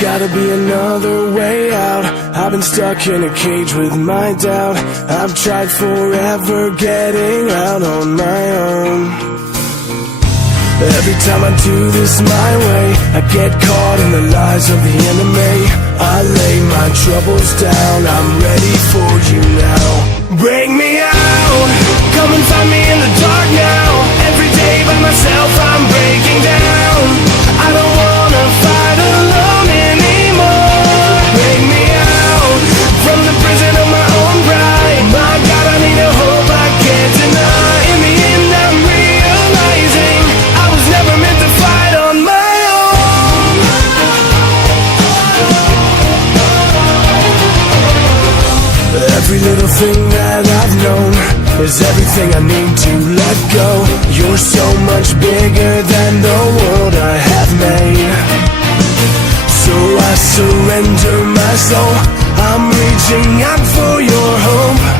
gotta be another way out. I've been stuck in a cage with my doubt. I've tried forever getting out on my own. Every time I do this my way, I get caught in the lies of the enemy. I lay my troubles down, I'm ready for you now. Bring me out, come and find me in the dark now. Every day by myself I'm breaking down. I don't wanna fight alone anymore. Bring me out from the prison of my own pride. My God, I need a hope I can't deny. In the end I'm realizing I was never meant to fight on my own. Every little thing that I've known is everything I need to let go. You're so much bigger than the world I have made. So I surrender my soul. I'm reaching out for your hope.